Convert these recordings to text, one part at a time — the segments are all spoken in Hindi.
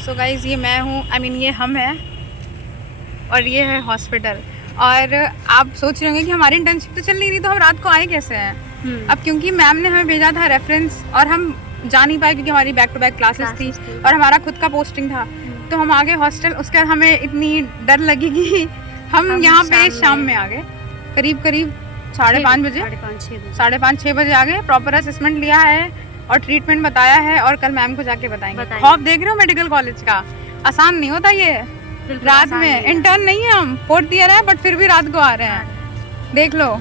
सो गाइज़ ये मैं हूँ, ये हम हैं और ये है हॉस्पिटल। और आप सोच रहे होंगे कि हमारी इंटर्नशिप तो चल नहीं रही तो हम रात को आए कैसे हैं। अब क्योंकि मैम ने हमें भेजा था रेफरेंस और हम जा नहीं पाए क्योंकि हमारी बैक टू बैक क्लासेस थी और हमारा खुद का पोस्टिंग था, तो हम आ गए हॉस्टल। उसके बाद हमें इतनी डर लगी कि हम यहाँ पे शाम में आ गए, करीब 5:30 बजे, 5:30-6 बजे आ गए। प्रॉपर असेसमेंट लिया है और ट्रीटमेंट बताया है और कल मैम को जाके बताएंगे। खौफ देख रहे हो मेडिकल कॉलेज का, आसान नहीं होता ये। रात में इंटर्न नहीं है, हम 4th ईयर है बट फिर भी रात को आ रहे हैं, देख लो।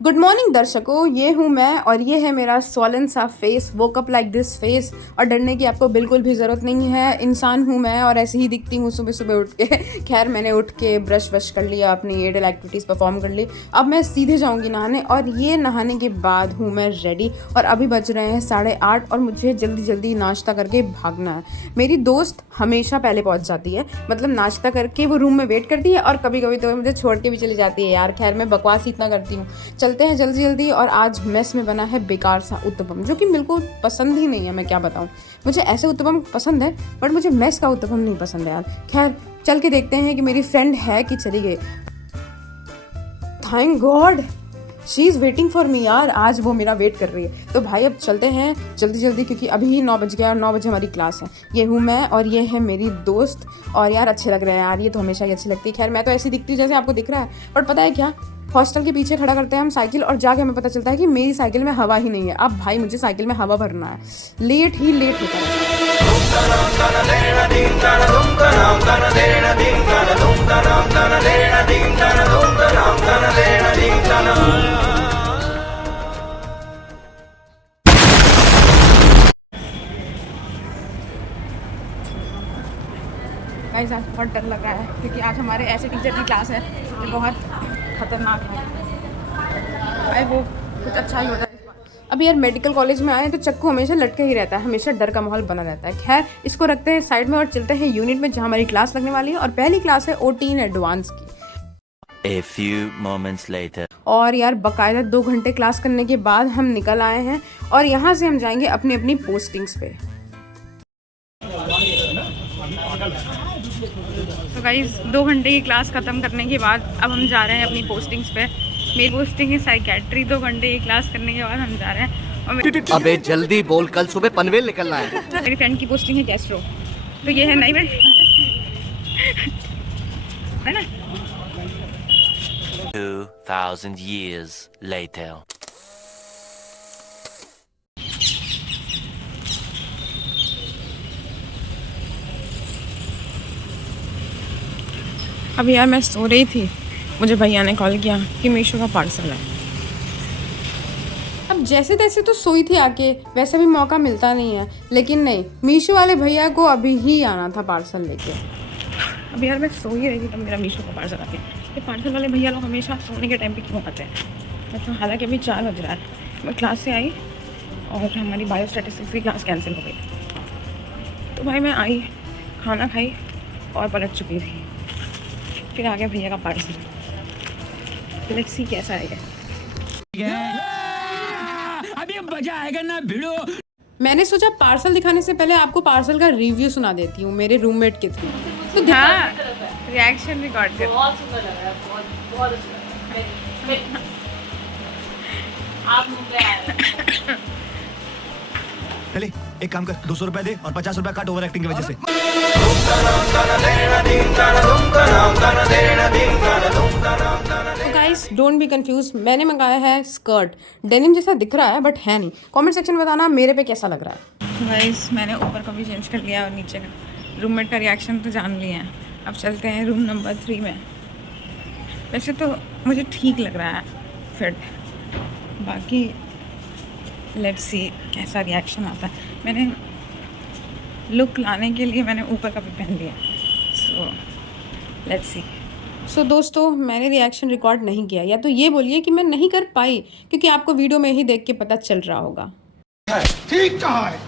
गुड मॉर्निंग दर्शकों, ये हूँ मैं और ये है मेरा स्वॉलन सा face, woke up like this face. और डरने की आपको बिल्कुल भी ज़रूरत नहीं है, इंसान हूँ मैं और ऐसे ही दिखती हूँ सुबह सुबह उठ के। खैर मैंने उठ के ब्रश वश कर लिया, अपनी एडल एक्टिविटीज़ परफॉर्म कर ली। अब मैं सीधे जाऊँगी नहाने और ये नहाने के बाद हूँ मैं रेडी। और अभी बज रहे हैं 8:30 और मुझे जल्दी जल्दी नाश्ता करके भागना है। मेरी दोस्त हमेशा पहले पहुँच जाती है, मतलब नाश्ता करके वो रूम में वेट करती है और कभी कभी तो मुझे छोड़ के भी चली जाती है। यार खैर मैं बकवास ही इतना करती हूँ। चलते हैं जल्दी जल्दी। और आज मेस में बना है बेकार सा उत्तपम, जो कि बिल्कुल पसंद ही नहीं है। मैं क्या बताऊँ, मुझे ऐसे उत्तपम पसंद है बट मुझे मेस का उत्तपम नहीं पसंद है यार। खैर चल के देखते हैं कि मेरी फ्रेंड है कि चली गई। Thank God she is waiting for me यार, आज वो मेरा वेट कर रही है। तो भाई अब चलते हैं जल्दी जल्दी क्योंकि अभी ही 9 बज गया और 9 बजे हमारी क्लास है। ये हूँ मैं और ये है मेरी दोस्त। और यार अच्छे लग रहे हैं यार, ये तो हमेशा ही अच्छी लगती है। खैर मैं तो ऐसी दिखती हूँ जैसे आपको दिख रहा है, बट पता है क्या, हॉस्टल के पीछे खड़ा करते हैं हम साइकिल और जाके हमें पता चलता है कि मेरी साइकिल में हवा ही नहीं है। अब भाई मुझे साइकिल में हवा भरना है, लेट ही लेट होता है। गाइस आज बहुत डर लग रहा है क्योंकि आज हमारे ऐसे टीचर की क्लास है जो बहुत खतरनाक है। भाई वो कुछ अच्छा ही होता है। अभी यार मेडिकल कॉलेज में आए तो चक्कू हमेशा लटके ही रहता है, हमेशा डर का माहौल बना रहता है। खैर इसको रखते हैं साइड में और चलते हैं यूनिट में जहाँ हमारी क्लास लगने वाली है। और पहली क्लास है OT इन एडवांस की। A few moments later. और यार बकायदा 2 घंटे क्लास करने के बाद हम निकल आए हैं और यहाँ से हम जाएंगे अपनी अपनी पोस्टिंग्स पे। तो गाइस 2 घंटे की क्लास ख़त्म करने के बाद अब हम जा रहे हैं अपनी पोस्टिंग्स पे। मेरी पोस्टिंग है साइकेट्री। 2 घंटे की क्लास करने के बाद हम जा रहे हैं। और अबे जल्दी बोल, कल सुबह पनवेल निकलना है। मेरी फ्रेंड की पोस्टिंग है गैस्ट्रो। तो ये है नहीं भाई है ना। 2000 years later. अब यार मैं सो रही थी, मुझे भैया ने कॉल किया कि मीशो का पार्सल है। अब जैसे तैसे तो सोई थी आके, वैसे भी मौका मिलता नहीं है, लेकिन नहीं, मीशो वाले भैया को अभी ही आना था पार्सल लेके। अब यार मैं सो ही रही थी तब मेरा मीशो का पार्सल आ गया। ये पार्सल वाले भैया लोग हमेशा सोने के टाइम पे क्यों आते हैं। तो हालांकि अभी 4 बज रहा है। मैं क्लास से आई और हमारी बायोस्टैटिस्टिक्स की क्लास कैंसिल हो गई। तो भाई मैं आई, खाना खाई और पलट चुकी थी। फिर आ गया भैया का पार्सल। लेट्स सी कैसा आएगा। अभी मजा आएगा ना भिड़ो। मैंने सोचा पार्सल दिखाने से पहले आपको पार्सल का रिव्यू सुना देती हूँ मेरे रूममेट के थ्रू। तो हाँ, रिएक्शन रिकॉर्ड कर। बहुत सुंदर लग रहा है, बहुत अच्छा लग रहा है। आप मुंबई आए। चले एक काम कर, 200 रुपए दे और 50 रुपए काट ओवर एक्टिंग की वजह से। तो गाइस डोंट बी कंफ्यूज, मैंने मंगाया है स्कर्ट। डेनिम जैसा दिख रहा है बट है नहीं। कमेंट सेक्शन में बताना मेरे पे कैसा लग रहा है। गाइस मैंने ऊपर का भी चेंज कर लिया और नीचे का। रूममेट का रिएक्शन तो जान लिया है। अब चलते हैं रूम नंबर 3 में। वैसे तो मुझे ठीक लग रहा है फिट, बाकी लेट्स सी कैसा रिएक्शन आता है। मैंने लुक लाने के लिए मैंने ऊपर का भी पहन लिया। So let's see. सो दोस्तों मैंने रिएक्शन रिकॉर्ड नहीं किया, या तो ये बोलिए कि मैं नहीं कर पाई क्योंकि आपको वीडियो में ही देख के पता चल रहा होगा। ठीक कहा है।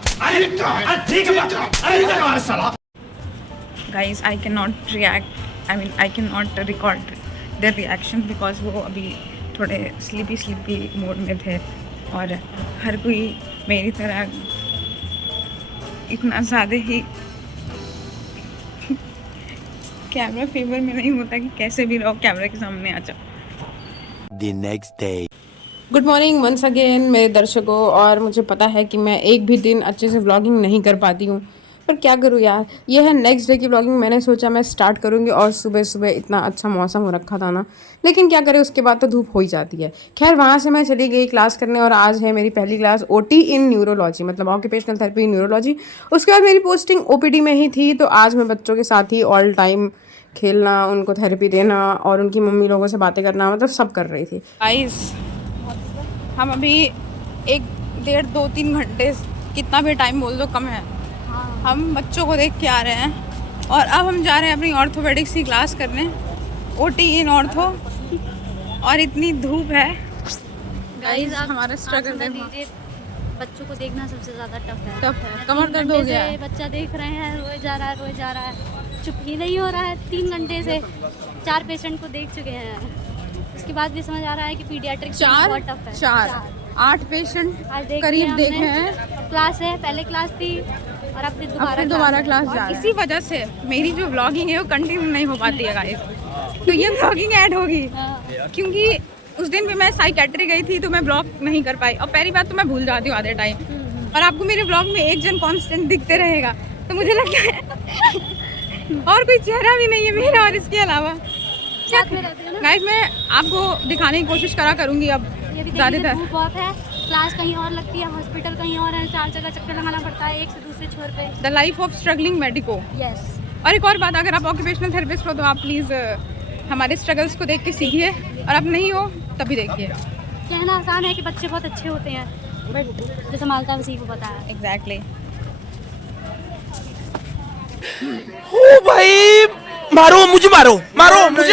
Guys I can not react, I can not record their reaction because वो अभी थोड़े स्लीपी मोड में थे और हर कोई मेरी तरह इतना ज़्यादा ही कैमरा फेवर में नहीं होता कि कैसे भी रहो कैमरा के सामने आ जाओ। The next day. Good morning once again मेरे दर्शकों। और मुझे पता है कि मैं एक भी दिन अच्छे से व्लॉगिंग नहीं कर पाती हूँ, पर क्या करूँ यार, ये है नेक्स्ट डे की व्लॉगिंग। मैंने सोचा मैं स्टार्ट करूँगी और सुबह सुबह इतना अच्छा मौसम हो रखा था ना, लेकिन क्या करें, उसके बाद तो धूप हो ही जाती है। खैर वहाँ से मैं चली गई क्लास करने और आज है मेरी पहली क्लास ओटी इन न्यूरोलॉजी, मतलब ऑक्यूपेशनल थेरेपी इन न्यूरोलॉजी। उसके बाद मेरी पोस्टिंग ओपीडी में ही थी, तो आज मैं बच्चों के साथ ही ऑल टाइम खेलना, उनको थेरेपी देना और उनकी मम्मी लोगों से बातें करना, मतलब सब कर रही थी। गाइस हम अभी 1, 1.5, 2, 3 घंटे, कितना भी टाइम बोल दो कम है, हम बच्चों को देख के आ रहे हैं और अब हम जा रहे हैं अपनी ऑर्थोपेडिक्स की क्लास करने, ओटी इन ऑर्थो। और इतनी धूप है गाइस, हमारा स्ट्रगल है। बच्चों को देखना सबसे ज़्यादा टफ है। कमर दर्द हो गया है। बच्चा देख रहे हैं, रोए जा रहा है, चुप ही नहीं हो रहा है। 3 घंटे से 4 पेशेंट को देख चुके हैं, उसके बाद भी समझ आ रहा है कि पीडियाट्रिक्स बहुत टफ है। 8 पेशेंट करीब देखे हैं। क्लास है, पहले क्लास थी और अब फिर दोबारा क्लास जा रहा है। इसी वजह से मेरी जो व्लॉगिंग है वो कंटिन्यू नहीं हो पाती है गाइस, तो ये व्लॉगिंग ऐड होगी क्योंकि उस दिन भी मैं साइकेट्री गई थी तो मैं ब्लॉग नहीं कर पाई। और पहली बात तो मैं भूल जाती हूँ आधे टाइम, और आपको मेरे ब्लॉग में एक जन कांस्टेंट दिखते रहेगा, तो मुझे लगता है और कोई चेहरा भी नहीं है मेरा। और इसके अलावा गाइस मैं आपको दिखाने की कोशिश करा करूँगी अब ज़्यादातर। बहुत है, क्लास कहीं और लगती है, हॉस्पिटल कहीं और है, 4 जगह चक्कर लगाना पड़ता है एक से दूसरे छोर पे। The life of struggling medico. Yes. और एक और बात, अगर आप ऑक्यूपेशनल थेरेपिस्ट हो तो आप प्लीज़ हमारे स्ट्रगल्स को देख के सीखिए, और आप नहीं हो तभी देखिए। कहना आसान है कि बच्चे बहुत अच्छे होते हैं, बट जो संभालता है उसी को पता है। एग्जैक्टली। ओ भाई, मारो मुझे,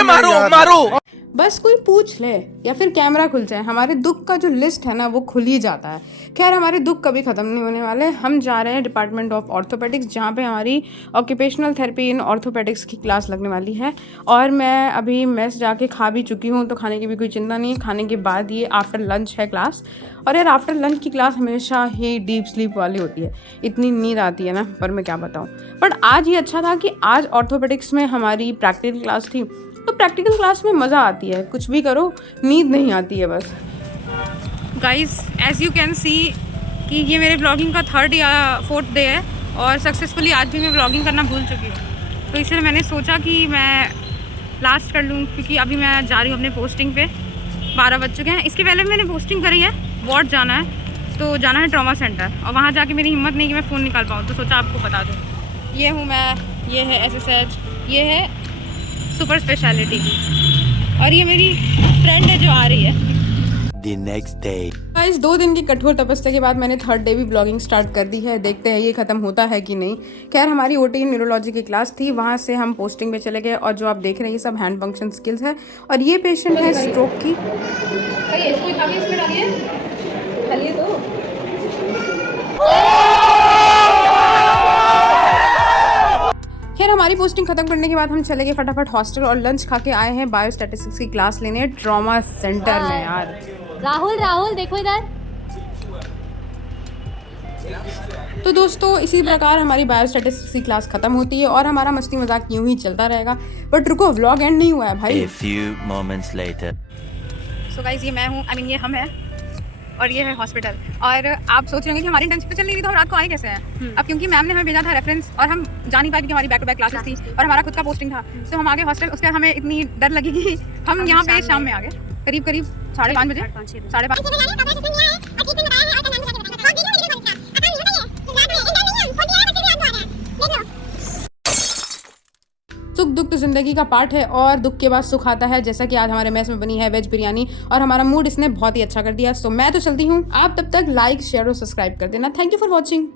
मारो। बस कोई पूछ ले या फिर कैमरा खुल जाए, हमारे दुख का जो लिस्ट है ना वो खुल ही जाता है। खैर हमारे दुख कभी ख़त्म नहीं होने वाले। हम जा रहे हैं डिपार्टमेंट ऑफ ऑर्थोपेडिक्स, जहाँ पे हमारी ऑक्यूपेशनल थेरेपी इन ऑर्थोपेडिक्स की क्लास लगने वाली है। और मैं अभी मेस जाके खा भी चुकी हूँ, तो खाने की भी कोई चिंता नहीं है। खाने के बाद ये आफ्टर लंच है क्लास, और यार आफ्टर लंच की क्लास हमेशा ही डीप स्लीप वाली होती है, इतनी नींद आती है ना, पर मैं क्या बताऊँ। बट आज ये अच्छा था कि आज ऑर्थोपेडिक्स में हमारी प्रैक्टिकल क्लास थी, तो प्रैक्टिकल क्लास में मज़ा आती है, कुछ भी करो नींद नहीं आती है बस। Guys as you can see कि ये मेरे व्लॉगिंग का 3rd या 4th डे है, और सक्सेसफुली आज भी मैं व्लॉगिंग करना भूल चुकी हूँ, तो इसलिए मैंने सोचा कि मैं लास्ट कर लूँ, क्योंकि अभी मैं जा रही हूँ अपने पोस्टिंग पे। 12 बज चुके हैं। इसके पहले मैंने पोस्टिंग करी है, वार्ड जाना है, तो जाना है ट्रॉमा सेंटर, और वहाँ जाके मेरी हिम्मत नहीं कि मैं फ़ोन निकाल पाऊँ, तो सोचा आपको बता दूँ। ये हूँ मैं, ये है SSH, ये है सुपर स्पेशलिटी, और ये मेरी फ्रेंड है जो आ रही है। The next day. गाइस 2 दिन की कठोर तपस्या के बाद मैंने 3rd डे भी ब्लॉगिंग स्टार्ट कर दी है। देखते हैं ये ख़त्म होता है कि नहीं। खैर हमारी ओटी न्यूरोलॉजी की क्लास थी, वहाँ से हम पोस्टिंग पे चले गए, और जो आप देख रहे हैं ये सब हैंड फंक्शन स्किल्स है। और ये पेशेंट है स्ट्रोक की। खैर हमारी पोस्टिंग खत्म करने के बाद हम चले गए फटाफट हॉस्टल, और लंच खा के आए हैं बायोस्टैटिस्टिक्स की क्लास लेने ट्रॉमा सेंटर में। यार राहुल देखो इधर। तो दोस्तों इसी प्रकार हमारी बायोस्टैटिस्टिक्स की क्लास खत्म होती है, और हमारा मस्ती मजाक यूं ही चलता रहेगा। बट रुको, व्लॉग एंड नहीं हुआ है भाई। A few moments later. So guys ये मैं हूँ, ये हम है, और ये है हॉस्पिटल। और आप सोच रहे होंगे कि हमारी इंटर्नशिप चल नहीं रही, तो हम रात को आए कैसे हैं। अब क्योंकि मैम ने हमें भेजा था रेफरेंस, और हम जा नहीं पाए क्योंकि हमारी बैक टू बैक क्लासेस थी और हमारा खुद का पोस्टिंग था, तो हम आ गए हॉस्टल। उसके बाद हमें इतनी डर लगी कि हम यहाँ पे शाम में आ गए, करीब 5:30 बजे, 5:30। सुख दुख तो जिंदगी का पार्ट है, और दुख के बाद सुख आता है, जैसा कि आज हमारे मेस में बनी है वेज बिरयानी, और हमारा मूड इसने बहुत ही अच्छा कर दिया। सो मैं तो चलती हूँ, आप तब तक लाइक शेयर और सब्सक्राइब कर देना। Thank you for watching.